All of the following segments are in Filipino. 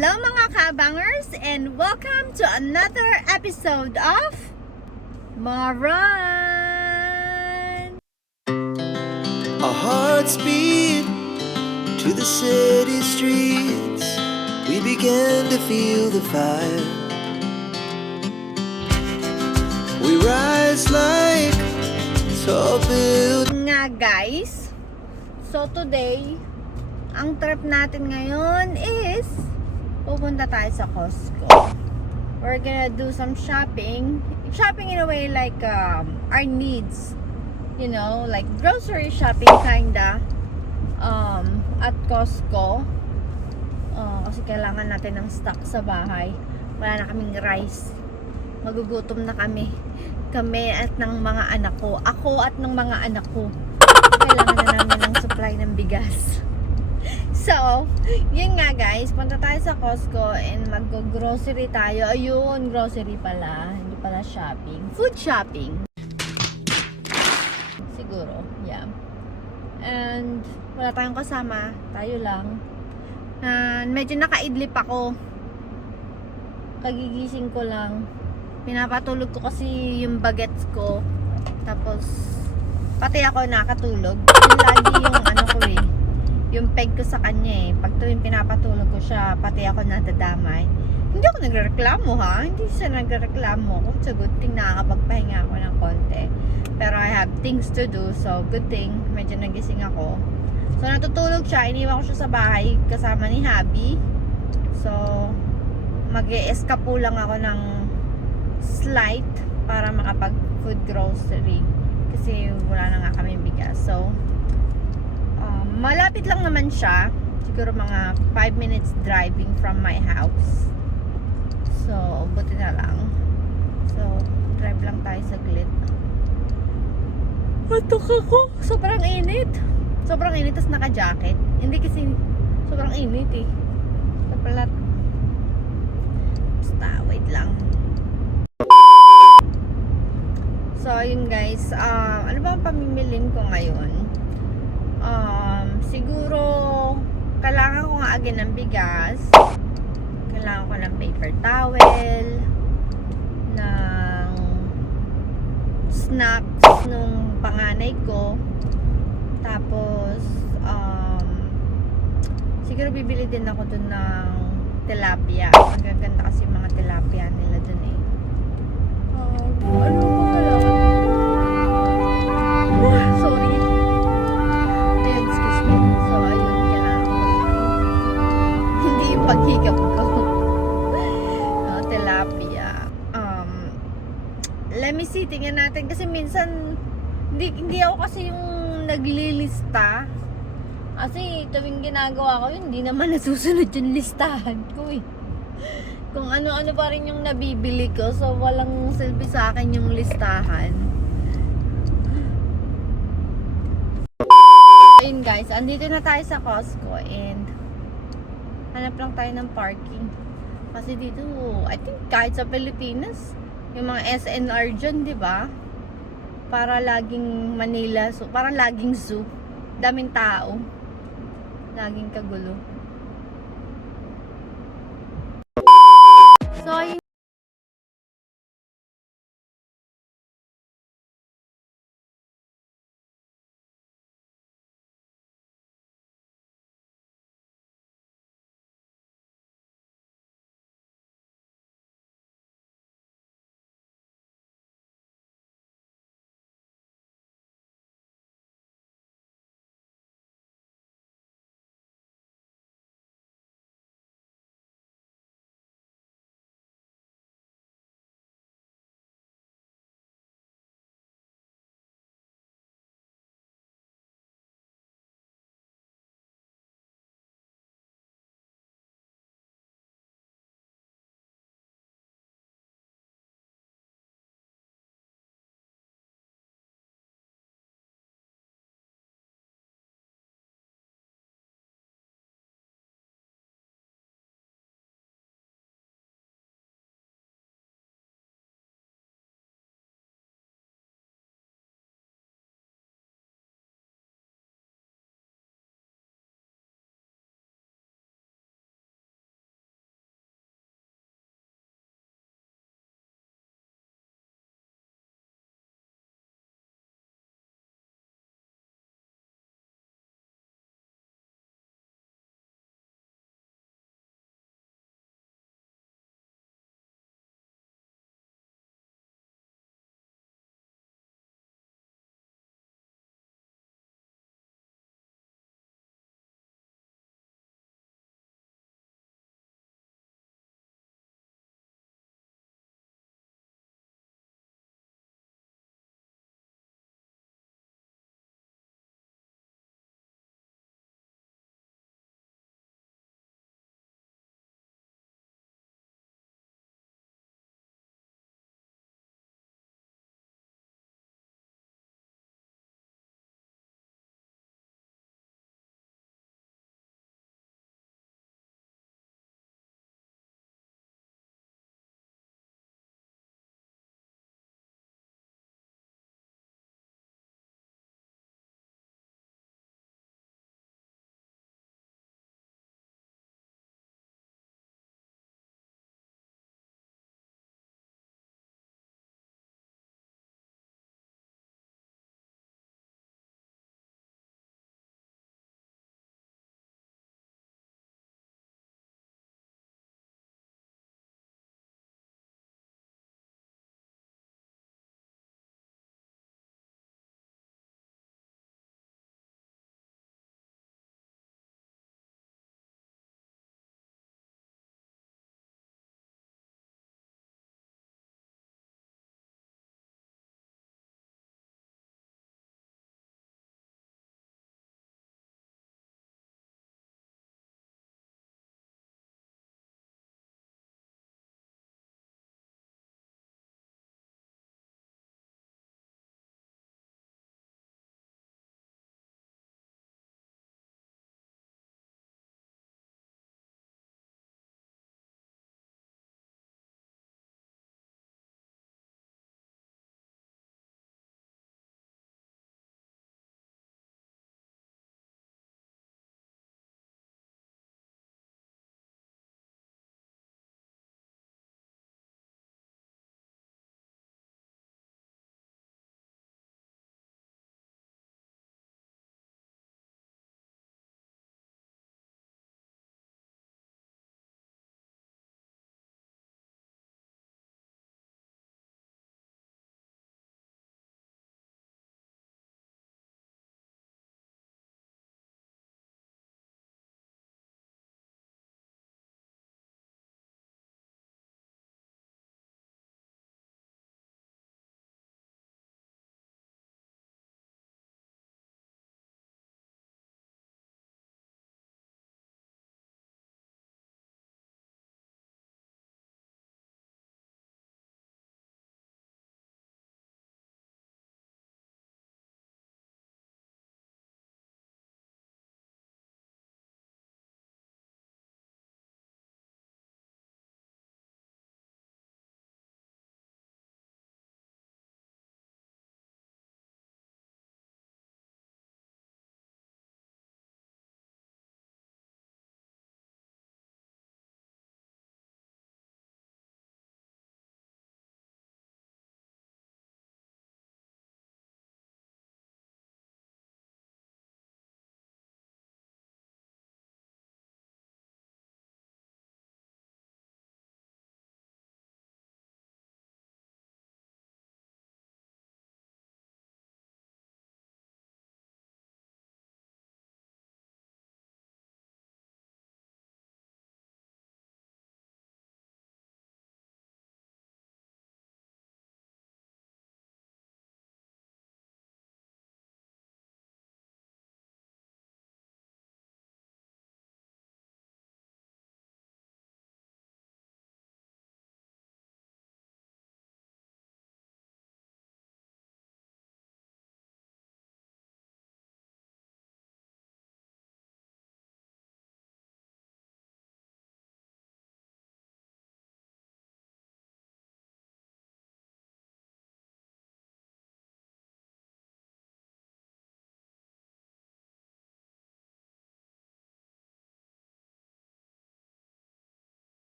Hello mga kabangers and welcome to another episode of Maran. Our hearts beat to the city streets. We began to feel the fire. We rise like tall buildings. Nga guys, so today, ang trip natin ngayon is pupunta tayo sa Costco. We're gonna do some shopping. Shopping in a way like our needs. You know, like grocery shopping kinda. At Costco. Kasi kailangan natin ng stock sa bahay. Wala na kaming rice. Magugutom na kami. Kami at ng mga anak ko. Ako at ng mga anak ko. Kailangan na namin ng supply ng bigas. So, yun nga guys, punta tayo sa Costco and mag-grocery tayo. Ayun, grocery pala. Hindi pala shopping. Food shopping. Siguro, yeah. And, wala tayong kasama. Tayo lang. Medyo nakaidlip ako. Kagigising ko lang. Pinapatulog ko kasi yung bagets ko. Tapos, pati ako nakatulog. Yun lagi yung ano ko eh. Yung peg ko sa kanya eh. Pag tuwing pinapatulog ko siya, pati ako nadadamay. Hindi ako nagreklamo ha. Hindi siya nagreklamo. It's a good thing nakakapagpahinga ako ng konti. Pero I have things to do. So, good thing. Medyo nagising ako. So, natutulog siya. Iniwan ko siya sa bahay kasama ni Habi. So, mag-e-escapo lang ako ng slight para makapag-food grocery. Kasi wala na nga kami bigas. So, malapit lang naman siya. Siguro mga 5 minutes driving from my house. So, buti na lang. So, drive lang tayo saglit. Matok ako. Sobrang init. Sobrang init, tas naka-jacket. Hindi kasi, sobrang init eh. Kapalat. Basta, wait lang. So, yun guys. Ano ba ang pamimilin ko ngayon? Siguro kailangan ko nga agad ng bigas, kailangan ko ng paper towel, ng snacks nung panganay ko, tapos siguro bibili din ako dun ng tilapia. Magaganda kasi yung mga tilapia nila dun eh. Ano ba kailangan? Sorry. So, ayun, kailangan ko hindi yung paghigap ko. Tilapia. Let me see, tingnan natin. Kasi minsan, hindi ako kasi yung naglilista. Kasi tuwing ginagawa ko yun, hindi naman nasusunod yung listahan ko eh. Kung ano-ano pa rin yung nabibili ko. So, walang silbi sa akin yung listahan. Ayun guys, andito na tayo sa Costco and hanap lang tayo ng parking. Kasi dito, I think kahit sa Pilipinas, yung mga SNR dyan, di ba? Para laging Manila, so parang laging zoo. Daming tao. Laging kagulo. So, ayun.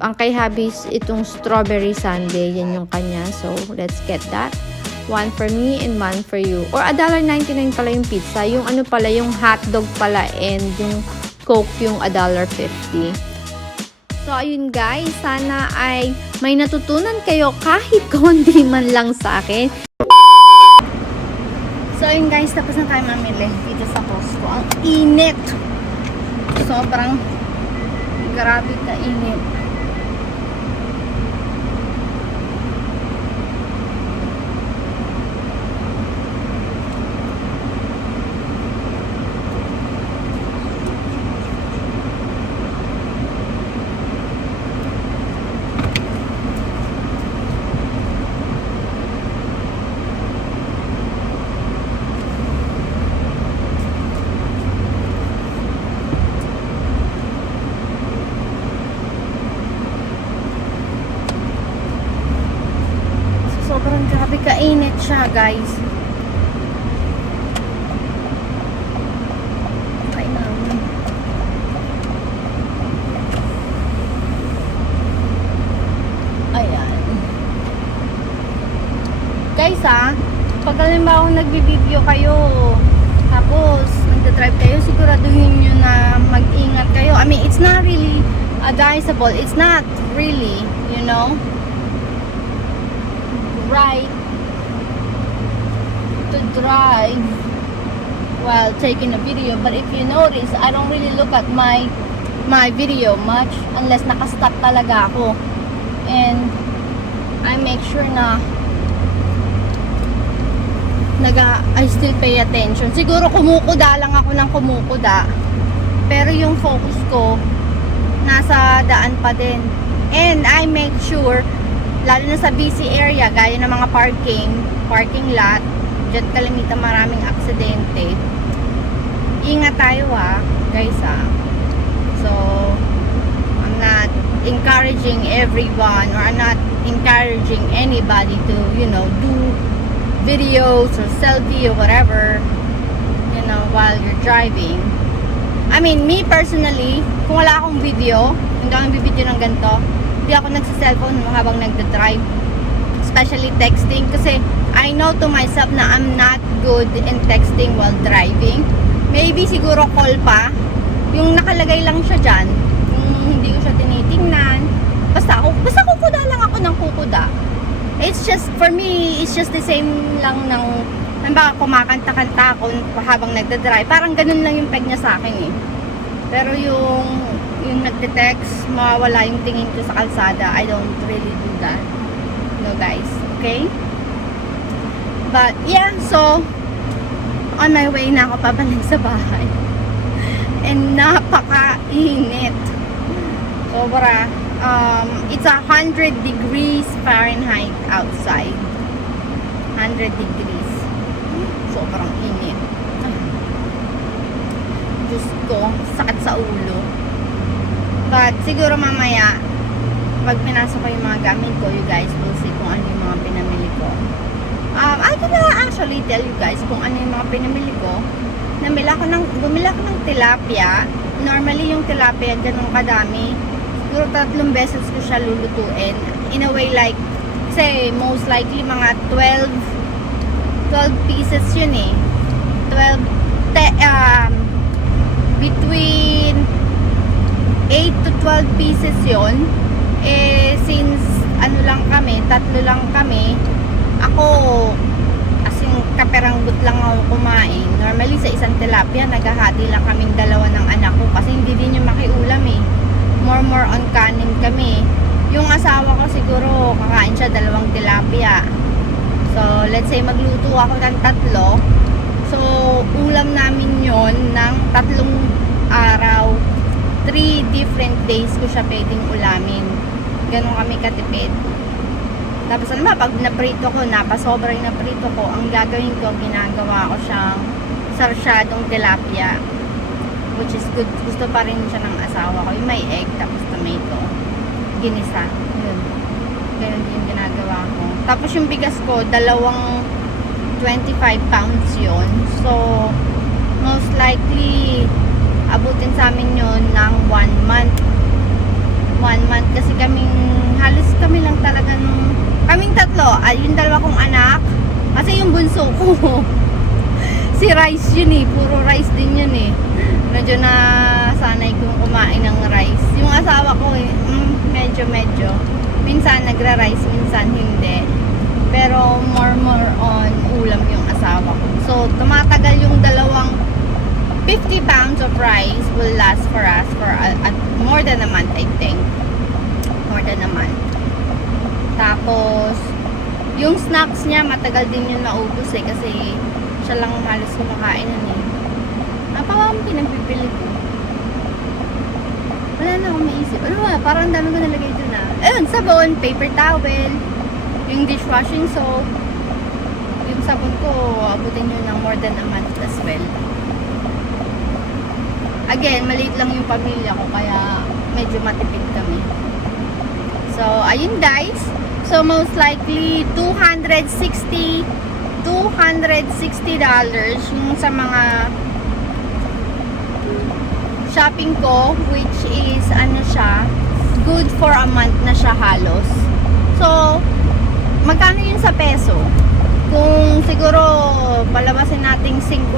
Ang kay Hubby's itong strawberry sundae, yan yung kanya. So, let's get that. One for me and one for you. Or $1.99 pala yung pizza. Yung ano pala, yung hotdog pala and yung Coke yung $1.50. So, ayun guys. Sana ay may natutunan kayo kahit konti man lang sa akin. So, ayun guys. Tapos na tayo mamili dito sa Costco. Ang init. Sobrang grabe ka init. Sobrang grabe kainit siya, guys. Okay naman. Ayan. Guys, pag halimbawa nagbibideo kayo, tapos nagda-drive kayo, siguraduhin nyo na mag-ingat kayo. I mean, it's not really advisable. It's not really, you know, right to drive while taking a video. But if you notice, I don't really look at my video much unless nakastop talaga ako, and I make sure na I still pay attention. Siguro kumukuda lang ako ng kumukuda, pero yung focus ko nasa daan pa din, and I make sure, lalo na sa busy area, gaya ng mga parking lot, dyan kalimitan maraming aksidente. Ingat tayo guys. So, I'm not encouraging everyone, or I'm not encouraging anybody to, you know, do videos or selfie or whatever, you know, while you're driving. I mean, me personally, kung wala akong video, hindi akong bibideo ng ganito, hindi ako nagsa-cellphone habang nagda-drive, especially texting, kasi I know to myself na I'm not good in texting while driving. Maybe siguro call pa, yung nakalagay lang siya dyan, yung hindi ko siya tinitingnan, basta kukuda lang ako ng kukuda. It's just, for me, it's just the same lang ng baka kumakanta-kanta ako habang nagda-drive, parang ganun lang yung peg niya sa akin eh. Pero yung nagte-text, mawawala yung tingin ko sa kalsada, I don't really do that. No guys, okay? But yeah, so on my way na ako pabalik sa bahay. And napaka-init. Sobra. It's 100 degrees Fahrenheit outside. 100 degrees. Sobrang init. Diyos ko, sakit sa ulo. But siguro mamaya, pag pinasok ko yung mga gamit ko, you guys will see kung ano yung mga pinamili ko. I can actually tell you guys kung ano yung mga pinamili ko. Bumili ako ng tilapia. Normally yung tilapia, ganun kadami. Siguro 3 beses ko siya lulutuin. In a way like, kasi most likely mga 12 pieces yun eh. Between 8 to 12 pieces yun. Eh, since ano lang kami, 3 lang kami, ako, as in kaperanggot lang ako kumain. Normally sa isang tilapia, naghahati lang kaming 2 ng anak ko kasi hindi din yung makiulam eh. More on kanin kami. Yung asawa ko siguro kakain siya 2 tilapia. So, let's say magluto ako ng 3. So, ulam namin yon ng 3 araw. 3 different days ko siya pwedeng ulamin. Ganon kami katipid. Tapos ano ba, pag naprito ko, napasobra yung naprito ko, ang gagawin ko, ginagawa ko siyang sarsyadong tilapia. Which is good. Gusto pa rin siya ng asawa ko. Yung may egg, tapos tomato. Ginisa. Yun. Ganun din yung ginagawa ko. Tapos yung bigas ko, 25 pounds yun. So, most likely, abutin sa amin yun ng 1 month. 1 month kasi halos kami lang talaga kaming tatlo, yung dalawa kong anak, kasi yung bunso ko, si rice yun eh, puro rice din yun eh. Medyo na sanay kong kumain ng rice. Yung asawa ko eh, medyo. Minsan nagra-rice, minsan hindi. Pero more on ulam yung asawa ko. So, tumatagal yung dalawang 50 pounds of rice will last for us for more than a month, I think. More than a month. Tapos, yung snacks niya, matagal din yun maubos eh. Kasi, siya lang halos kumakain nun eh. Napawang pinagpipili ko. Wala na akong maisip. Ano ba? Parang dami ko nalagay doon na. Ayun, sabon, paper towel, yung dishwashing soap. Yung sabon ko, abutin nyo ng more than a month as well. Again, maliit lang yung pamilya ko, kaya medyo matipid kami. So, ayun guys. So, most likely, $260 yung sa mga shopping ko, which is ano siya, good for a month na siya halos. So, magkano yun sa peso? Kung siguro palabasin nating $50,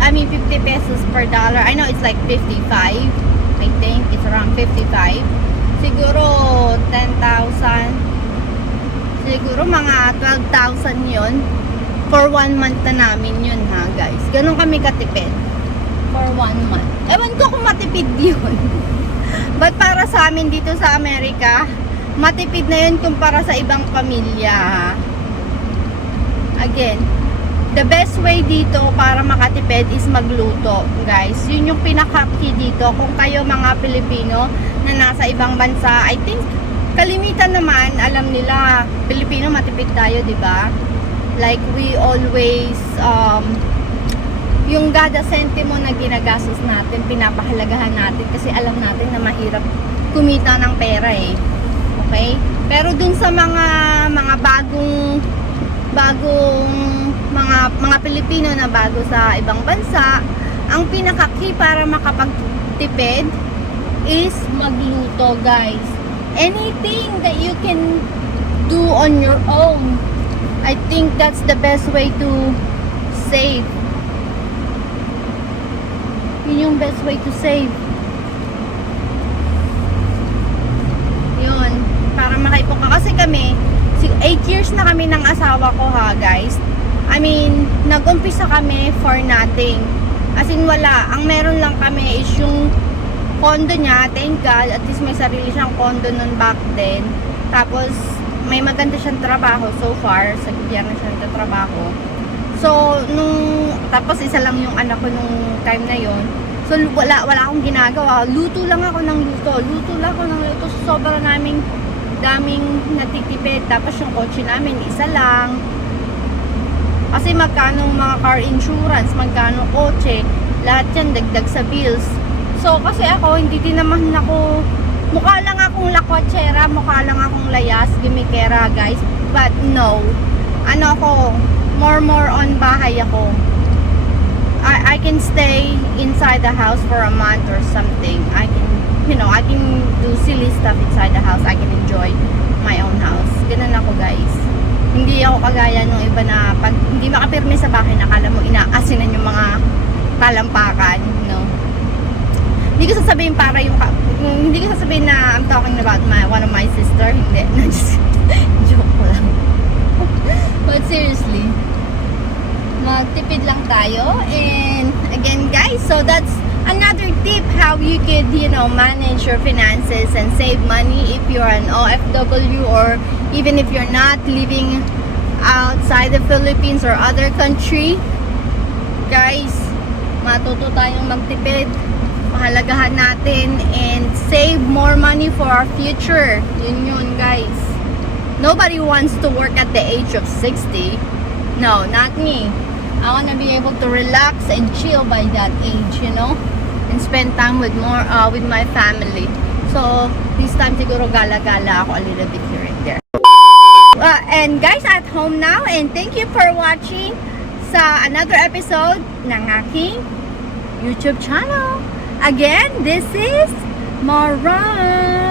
I mean 50 pesos per dollar. I know it's like 55. I think it's around 55. Siguro 10,000. Siguro mga 12,000 yun. For 1 month na namin yun ha guys. Ganun kami katipid. For 1 month. Ewan ko kung matipid yun. But para sa amin dito sa Amerika, matipid na yun kumpara sa ibang pamilya. Again, the best way dito para makatipid is magluto, guys. Yun yung pinaka-key dito. Kung kayo mga Pilipino na nasa ibang bansa, I think kalimitan naman, alam nila, Pilipino matipid tayo, di ba? Like we always yung gada sentimo na ginagastos natin, pinapahalagahan natin kasi alam natin na mahirap kumita ng pera eh. Okay? Pero dun sa mga bagong mga Pilipino na bago sa ibang bansa, ang pinaka-key para makapagtipid is magluto, guys. Anything that you can do on your own, I think that's the best way to save. Yun yung best way to save. Yun. Para makaipok ka. Kasi kami, 8 years na kami ng asawa ko ha, guys. I mean, nag-umpisa kami for nothing. As in, wala. Ang meron lang kami is yung condo niya. Thank God, at least may sarili siyang condo nun back then. Tapos, may maganda siyang trabaho so far. Sa gobyerno siya nagtatrabaho. So, tapos isa lang yung anak ko nung time na yon. So, wala akong ginagawa. Luto lang ako ng luto. So, sobra daming natitipid. Tapos yung kotse namin, isa lang. Kasi magkano mga car insurance, magkano kotse, lahat yan dagdag sa bills. So, kasi ako, hindi din naman ako, mukha lang akong lakwatsera, mukha lang akong layas, gimikera, guys. But no, ano ako, more on bahay ako. I can stay inside the house for a month or something. I can do silly stuff inside the house. I can enjoy my own house. Ganun ako, guys. Hindi ako kagaya nung iba na pag hindi makapirme sa bahay, nakala mo inaasinan yung mga talampakan, no? Hindi ko sasabihin hindi ko sasabihin na I'm talking about one of my sister. Hindi. No, just joke lang. But seriously, magtipid lang tayo. And again, guys, so that's another tip how you could, manage your finances and save money if you're an OFW or even if you're not living outside the Philippines or other country. Guys, matuto tayong magtipid, mahalagahan natin, and save more money for our future. Yun, guys. Nobody wants to work at the age of 60. No, not me. I want to be able to relax and chill by that age, and spend time with my family. So, this time siguro gala-gala ako a little bit here and there. And guys, at home now, and thank you for watching sa another episode ng aking YouTube channel. Again, this is More run!